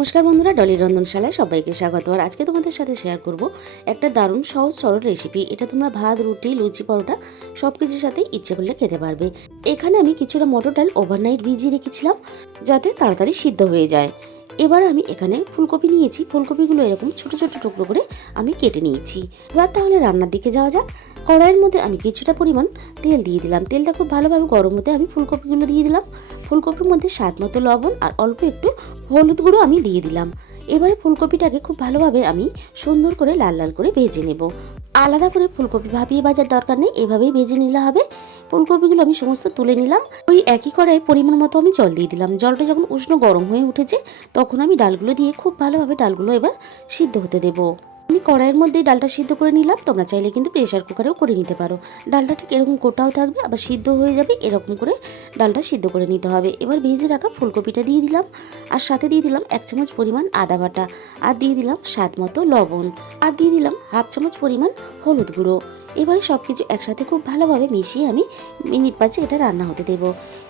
নমস্কার বন্ধুরা, ডলি রন্ধনশালায় সবাইকে স্বাগত। আর আজকে তোমাদের সাথে শেয়ার করব একটা দারুণ সহজ সরল রেসিপি। এটা তোমরা ভাত, রুটি, লুচি, পরোটা সব কিছুর সাথে ইচ্ছে করলে খেতে পারবে। এখানে আমি কিছুটা মটর ডাল ওভারনাইট ভিজিয়ে রেখেছিলাম যাতে তাড়াতাড়ি সিদ্ধ হয়ে যায়। এবার আমি এখানে ফুলকপি নিয়েছি। ফুলকপিগুলো এরকম ছোট ছোট টুকরো করে আমি কেটে নিয়েছি। এবার তাহলে রান্নার দিকে যাওয়া যাক। কড়াইয়ের মধ্যে আমি কিছুটা পরিমাণ তেল দিয়ে দিলাম। তেলটা খুব ভালোভাবে গরম হতে আমি ফুলকপিগুলো দিয়ে দিলাম। ফুলকপির মধ্যে স্বাদ মতো লবণ আর অল্প একটু হলুদ গুঁড়ো আমি দিয়ে দিলাম। এবারে ফুলকপিটাকে খুব ভালোভাবে আমি সুন্দর করে লাল লাল করে ভেজে নেব। আলাদা করে ফুলকপি ভাপিয়ে ভাজার দরকার নেই, এভাবেই ভেজে নিলে হবে। ফুলকপিগুলো আমি সমস্ত তুলে নিলাম। ওই একই কড়াইয়ে পরিমাণ মতো আমি জল দিয়ে দিলাম। জলটা যখন উষ্ণ গরম হয়ে উঠেছে তখন আমি ডালগুলো দিয়ে খুব ভালোভাবে ডালগুলো এবার সিদ্ধ হতে দেবো। আমি কড়াইয়ের মধ্যেই ডালটা সিদ্ধ করে নিলাম। তোমরা চাইলে কিন্তু প্রেসার কুকারেও করে নিতে পারো। ডালটা ঠিক এরকম গোটাও থাকবে, আবার সিদ্ধ হয়ে যাবে, এরকম করে ডালটা সিদ্ধ করে নিতে হবে। এবার ভেজে রাখা ফুলকপিটা দিয়ে দিলাম, আর সাথে দিয়ে দিলাম 1 চামচ পরিমাণ আদা বাটা, আর দিয়ে দিলাম স্বাদ মতো লবণ, আর দিয়ে দিলাম 1/2 চামচ পরিমাণ হলুদ গুঁড়ো। এবারে সব কিছু একসাথে খুব ভালোভাবে মিশিয়ে আমি মিনিট 5 এটা রান্না হতে দেবো।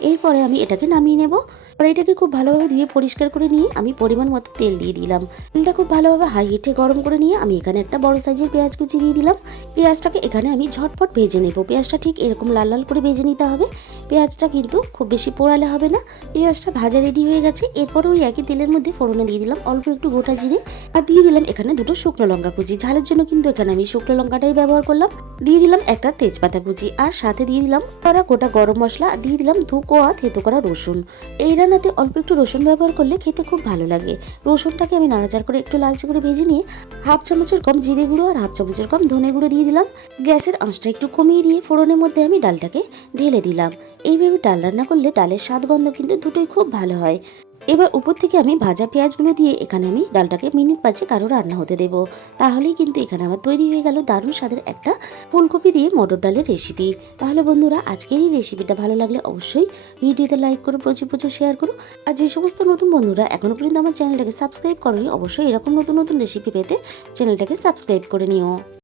এরপরে আমি এটাকে নামিয়ে নেব। কড়াইটাকে খুব ভালোভাবে ধুয়ে পরিষ্কার করে নিয়ে আমি পরিমাণ মতো তেল দিয়ে দিলাম। তেলটা খুব ভালোভাবে হাই হিটে গরম করে নিয়ে আমি এখানে একটা বড় সাইজের পেঁয়াজ কুচি দিয়ে দিলাম। পেঁয়াজটাকে এখানে আমি ঝটপট ভেজে নেব। পেঁয়াজটা ঠিক এরকম লাল লাল করে ভেজে নিতে হবে। পেঁয়াজটা কিন্তু খুব বেশি পোড়ালে হবে না। পেঁয়াজটা ভাজা রেডি হয়ে গেছে। এরপরে ওই একই তেলের মধ্যে ফোড়নে দিয়ে দিলাম অল্প একটু গোটা জিরে, আর দিয়ে দিলাম এখানে 2টো শুকনো লঙ্কা কুচি। ঝালের জন্য কিন্তু এখানে আমি শুকনো লঙ্কাটাই ব্যবহার করলাম। দিয়ে দিলাম একটা তেজপাতা কুচি, আর সাথে দিয়ে দিলাম গোটা গরম মশলা, দিয়ে দিলাম ধুকোয়া থেতো করা রসুন। এই রান্নাতে অল্প একটু রসুন ব্যবহার করলে খেতে খুব ভালো লাগে। রসুনটাকে আমি নাড়াচাড়া করে একটু লালচে করে ভেজে নিয়ে 1/2 চামচের কম জিরে গুঁড়ো আর 1/2 চামচের কম ধনে গুঁড়ো দিয়ে দিলাম। গ্যাসের আঁচটা একটু কমিয়ে দিয়ে ফোড়নের মধ্যে আমি ডালটাকে ঢেলে দিলাম। এইভাবে ডাল রান্না করলে ডালের স্বাদ গন্ধ কিন্তু দুটোই খুব ভালো হয়। এবার উপর থেকে আমি ভাজা পেঁয়াজগুলো দিয়ে এখানে আমি ডালটাকে মিনিট 5 আরও রান্না হতে দেব। তাহলেই কিন্তু এখানে আমার তৈরি হয়ে গেল দারুণ স্বাদের একটা ফুলকপি দিয়ে মটর ডালের রেসিপি। তাহলে বন্ধুরা, আজকের এই রেসিপিটা ভালো লাগলে অবশ্যই ভিডিওতে লাইক করো, প্রচুর প্রচুর শেয়ার করো। আর যে সমস্ত নতুন বন্ধুরা এখনো পর্যন্ত আমার চ্যানেলটাকে সাবস্ক্রাইব করোনি, অবশ্যই এরকম নতুন নতুন রেসিপি পেতে চ্যানেলটাকে সাবস্ক্রাইব করে নিও।